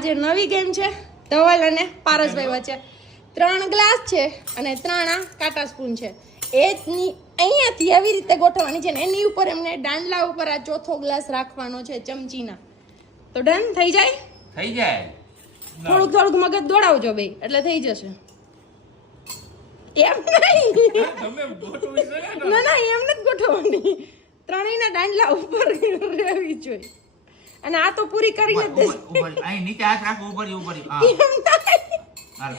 આજે નવી ગેમ છે ધવલ અને પારસભાઈ વચ્ચે 3 ગ્લાસ છે અને 3 આ કાંટા સ્પૂન છે એની અહીંયાથી એવી રીતે ગોઠવવાની છે ને એની ઉપર એમને દાંડલા ઉપર આ ચોથો ગ્લાસ રાખવાનો છે ચમચીના તો ડન થઈ જાય થોડુંક મગજ દોડાવજો બે એટલે થઈ જશે એમ નહીં ના એમ નથી ગોઠવવાની ત્રણેયના દાંડલા ઉપર રહેવી જોઈએ અને આ તો પૂરી કરીને જ ઉપર અહીં નીચે હાથ રાખો ઉપર હા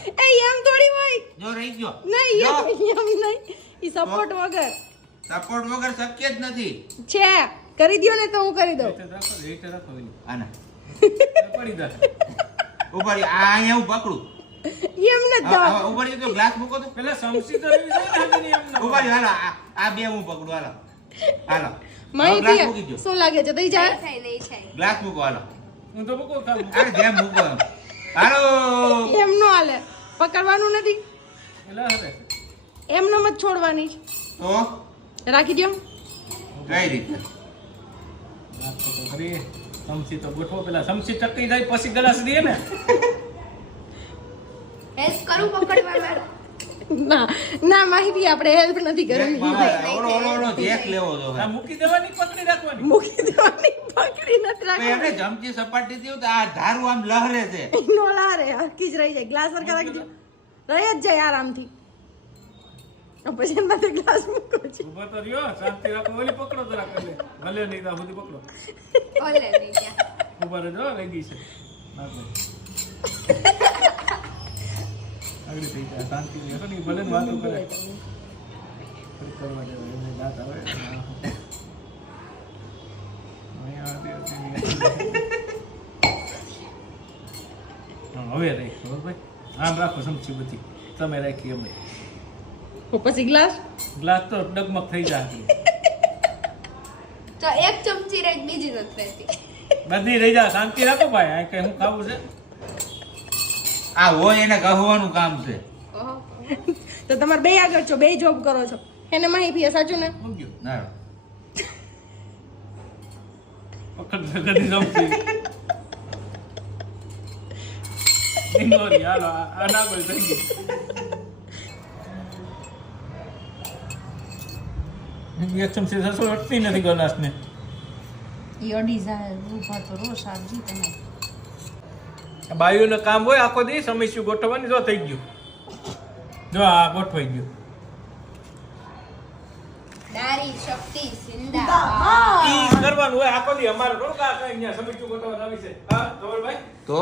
એમ થોડી હોય જો રહી ગયો નહીં એમ નહીં ઈ સપોર્ટ વગર શક્ય જ નથી છે કરી દયો ને તો હું કરી દઉં આના પડી જા ઉપર આ અહીંયા હું પકડું એમ ન દો ઉપર તો ગ્લાસ મૂકો તો પેલા સમસી તો રહી જાય ને એમ ઉપર હાલો આ બે હું પકડું હાલો માહિતી શું લાગે છે થઈ જાય ગ્લાસ મૂકો હાલો હું તો મૂકો કામ અરે જેમ મૂકો હાલો એમ નો હાલે પકડવાનું નથી એલા હે એમ ન મત છોડવાની તો રાખી દો કઈ રીતે અરે સમસી તો ગોઠવો પેલા સમસી ટકી જાય પછી ગ્લાસ દે ને હેલ્પ કરું પકડવામાં ના માહિતી આપણે હેલ્પ નથી કરવાની ઓલો જેક લેવો તો આ મૂકી દેવાની પકડી રાખવાની મૂકી દેવાની પકડી નથી તો રાખવાની એને જમતી સપાટી દીધું તો આ ધારું આમ લહરે છે નો લારે હકી જ રહી જાય ગ્લાસ સરખા રાખી દો રહી જ જાય આરામથી પછી એમાંથી ગ્લાસ મૂકો છે ઉભા તો રહ્યો શાંતિ રાખો ઓલી પકડો તો રાખો ભલે નહીં તો સુધી પકડો ઓલે નહીં ત્યાં ઉભા રહેજો રહી ગઈ છે આગળ થઈ જાય શાંતિ રહેજો ને ભલે વાતો કરે કરવા દેવા એને દાંત આવે હવે રહી ભાઈ આમ રાખો સમજી બધી તમે રાખી અમે પછી ગ્લાસ તો ડગમગ થઈ જાય તો એક ચમચી રહી બીજી નથી રહેતી બધી રહી જાય શાંતિ રાખો ભાઈ આ કઈ હું ખાવું છે આ હોય એને કહવાનું કામ છે ઓહો તો તમારે બે આગળ છો બે જોબ કરો છો એને માહિતી સાચું ને મૂક્યો ના પકડ ગદી જમતી ઇન્દોરી હાલો આ ના કોઈ થઈ ગઈ એક ચમચી સસો અટતી નથી ગલાસ ને યોડી જાય ઊભા તો રો સાબજી તમે બાયુનું કામ હોય આખો દી સમસ્યું ગોઠવવાની જો થઈ ગયું જો આ ગોઠવાઈ ગયું નારી શક્તિ સિંધા ઈ કરવાનું હોય આખો દી અમારે રોકા અહીંયા સમસ્યું ગોઠવવાનું આવી છે હા ધવલભાઈ તો